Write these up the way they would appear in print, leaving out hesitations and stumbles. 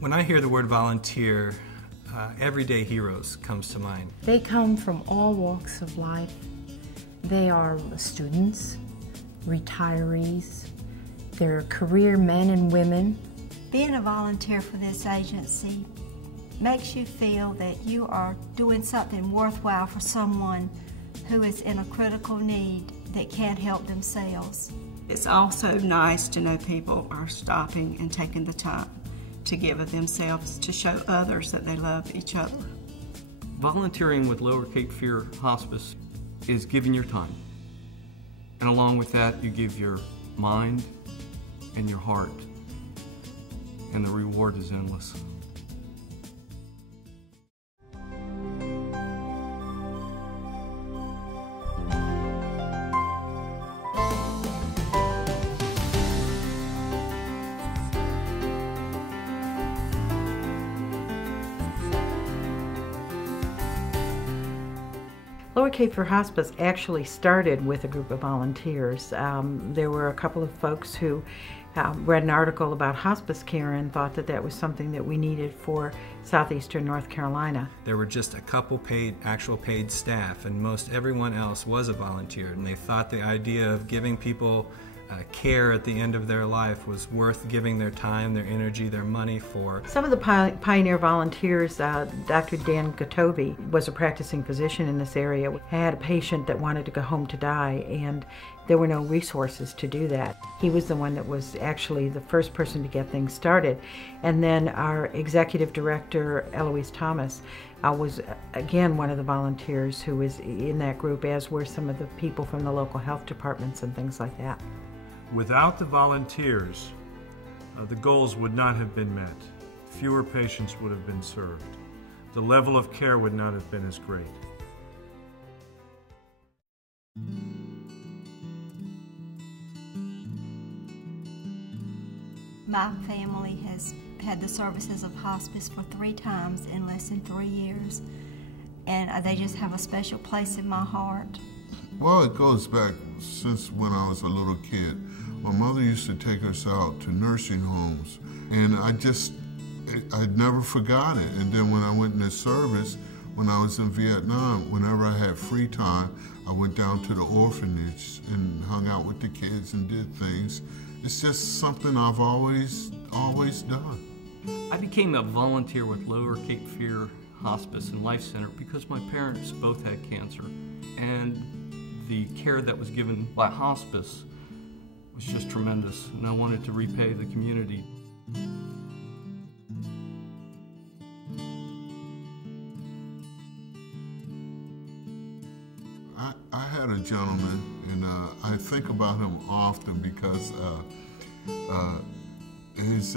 When I hear the word volunteer, everyday heroes comes to mind. They come from all walks of life. They are students, retirees, they're career men and women. Being a volunteer for this agency makes you feel that you are doing something worthwhile for someone who is in a critical need that can't help themselves. It's also nice to know people are stopping and taking the time to give of themselves to show others that they love each other. Volunteering with Lower Cape Fear Hospice is giving your time. And along with that, you give your mind and your heart. And the reward is endless. Lower Cape Fear Hospice actually started with a group of volunteers. There were a couple of folks who read an article about hospice care and thought that that was something that we needed for southeastern North Carolina. There were just a couple actual paid staff, and most everyone else was a volunteer, and they thought the idea of giving people care at the end of their life was worth giving their time, their energy, their money for. Some of the pioneer volunteers, Dr. Dan Gatobi was a practicing physician in this area. He had a patient that wanted to go home to die, and there were no resources to do that. He was the one that was actually the first person to get things started. And then our executive director, Eloise Thomas, was again one of the volunteers who was in that group, as were some of the people from the local health departments and things like that. Without the volunteers, the goals would not have been met. Fewer patients would have been served. The level of care would not have been as great. My family has had the services of hospice for 3 times in less than 3 years, and they just have a special place in my heart. Well, it goes back since when I was a little kid. My mother used to take us out to nursing homes, and I'd never forgot it. And then when I went into service, when I was in Vietnam, whenever I had free time, I went down to the orphanage and hung out with the kids and did things. It's just something I've always done. I became a volunteer with Lower Cape Fear Hospice and Life Center because my parents both had cancer, and the care that was given by hospice was just tremendous, and I wanted to repay the community. I had a gentleman, and I think about him often because his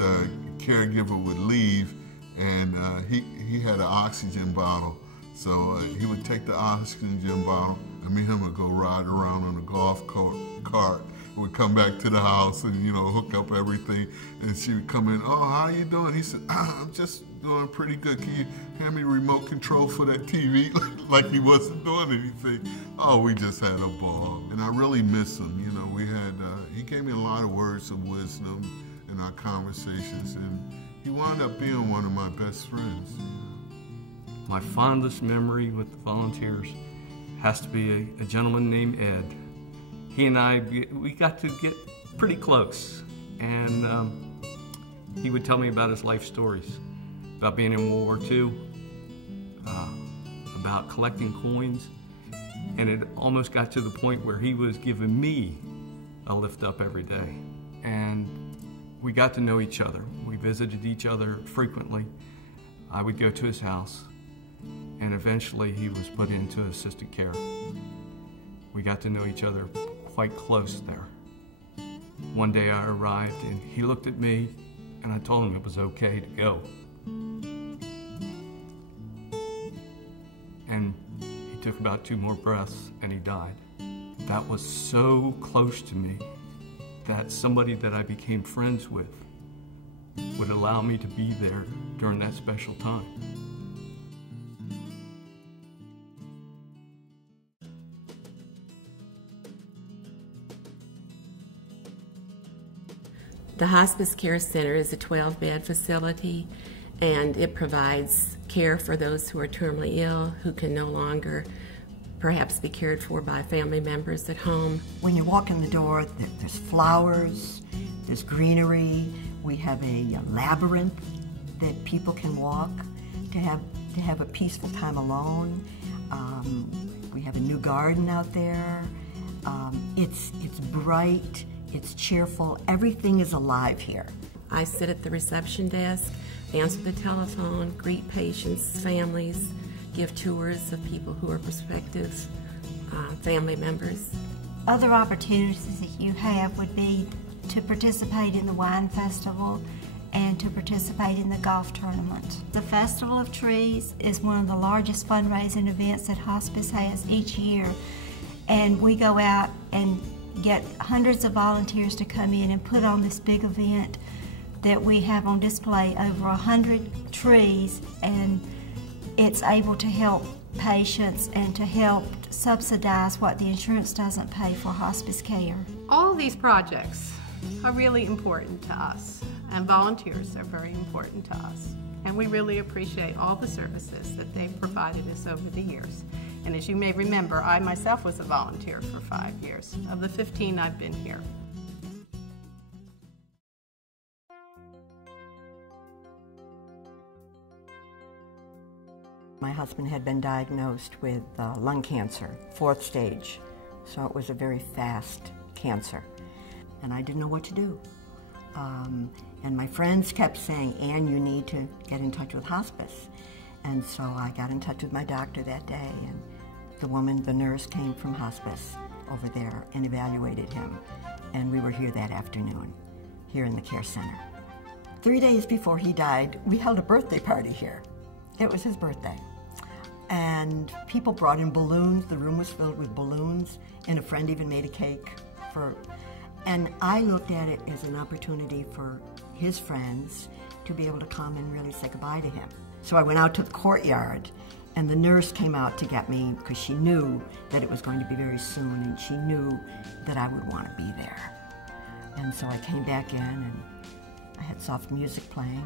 caregiver would leave, and he had an oxygen bottle. So he would take the oxygen bottle, and me and him would go ride around on a golf cart. We'd come back to the house and, hook up everything. And she would come in, "Oh, how you doing?" He said, "I'm just doing pretty good. Can you hand me remote control for that TV?" Like he wasn't doing anything. Oh, we just had a ball. And I really miss him. He gave me a lot of words of wisdom in our conversations, and he wound up being one of my best friends. My fondest memory with the volunteers has to be a gentleman named Ed. He and I, we got to get pretty close, and he would tell me about his life stories, about being in World War II, about collecting coins, and it almost got to the point where he was giving me a lift up every day. And we got to know each other. We visited each other frequently. I would go to his house, and eventually he was put into assisted care. We got to know each other quite close there. One day I arrived and he looked at me, and I told him it was okay to go. And he took about 2 more breaths and he died. That was so close to me that somebody that I became friends with would allow me to be there during that special time. The Hospice Care Center is a 12-bed facility, and it provides care for those who are terminally ill, who can no longer perhaps be cared for by family members at home. When you walk in the door, there's flowers, there's greenery. We have a labyrinth that people can walk to have a peaceful time alone. We have a new garden out there. It's bright, it's cheerful. Everything is alive here. I sit at the reception desk, answer the telephone, greet patients, families, give tours of people who are prospective family members. Other opportunities that you have would be to participate in the wine festival and to participate in the golf tournament. The Festival of Trees is one of the largest fundraising events that Hospice has each year, and we go out and get hundreds of volunteers to come in and put on this big event that we have on display over 100 trees, and it's able to help patients and to help subsidize what the insurance doesn't pay for hospice care. All of these projects are really important to us, and volunteers are very important to us. And we really appreciate all the services that they've provided us over the years. And as you may remember, I myself was a volunteer for 5 years, of the 15 I've been here. My husband had been diagnosed with lung cancer, 4th stage, so it was a very fast cancer. And I didn't know what to do. And my friends kept saying, Ann, you need to get in touch with hospice. And so I got in touch with my doctor that day, and the nurse came from hospice over there and evaluated him. And we were here that afternoon, here in the care center. 3 days before he died, we held a birthday party here. It was his birthday. And people brought in balloons. The room was filled with balloons, and a friend even made a cake and I looked at it as an opportunity for his friends to be able to come and really say goodbye to him. So I went out to the courtyard, and the nurse came out to get me because she knew that it was going to be very soon, and she knew that I would want to be there. And so I came back in, and I had soft music playing,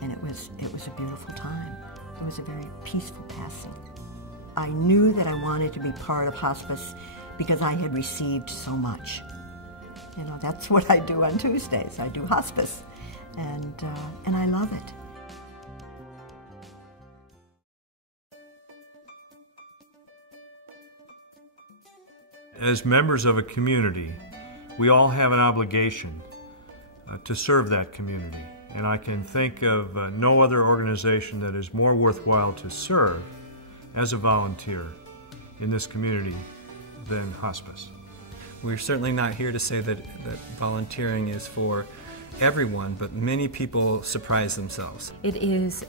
and it was a beautiful time. It was a very peaceful passing. I knew that I wanted to be part of hospice because I had received so much. You know, that's what I do on Tuesdays. I do hospice, and I love it. As members of a community, we all have an obligation to serve that community. And I can think of no other organization that is more worthwhile to serve as a volunteer in this community than hospice. We're certainly not here to say that volunteering is for everyone, but many people surprise themselves. It is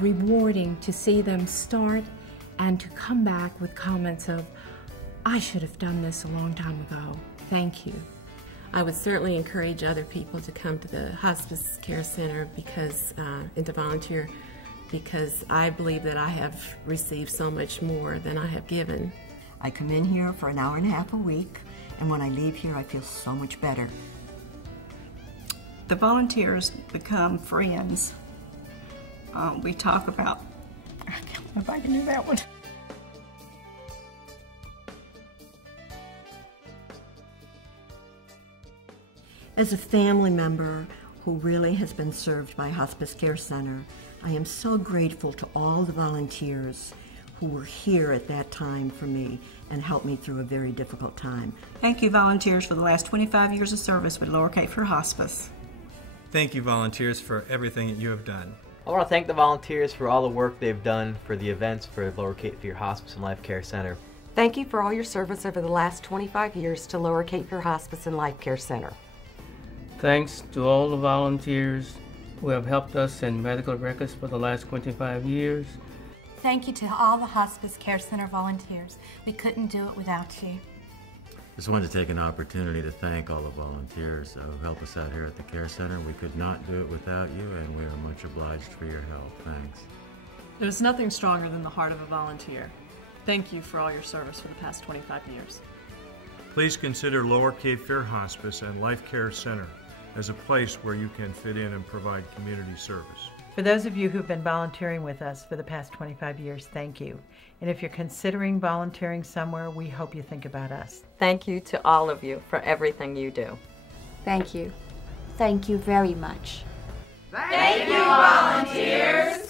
rewarding to see them start and to come back with comments of, I should have done this a long time ago. Thank you. I would certainly encourage other people to come to the Hospice Care Center and to volunteer, because I believe that I have received so much more than I have given. I come in here for an hour and a half a week, and when I leave here, I feel so much better. The volunteers become friends. We talk about, I can't know if I can do that one. As a family member who really has been served by Hospice Care Center, I am so grateful to all the volunteers who were here at that time for me and helped me through a very difficult time. Thank you, volunteers, for the last 25 years of service with Lower Cape Fear Hospice. Thank you, volunteers, for everything that you have done. I want to thank the volunteers for all the work they've done for the events for Lower Cape Fear Hospice and Life Care Center. Thank you for all your service over the last 25 years to Lower Cape Fear Hospice and Life Care Center. Thanks to all the volunteers who have helped us in medical records for the last 25 years. Thank you to all the Hospice Care Center volunteers. We couldn't do it without you. Just wanted to take an opportunity to thank all the volunteers who help us out here at the Care Center. We could not do it without you, and we are much obliged for your help. Thanks. There's nothing stronger than the heart of a volunteer. Thank you for all your service for the past 25 years. Please consider Lower Cape Fear Hospice and Life Care Center as a place where you can fit in and provide community service. For those of you who've been volunteering with us for the past 25 years, thank you. And if you're considering volunteering somewhere, we hope you think about us. Thank you to all of you for everything you do. Thank you. Thank you very much. Thank you, volunteers!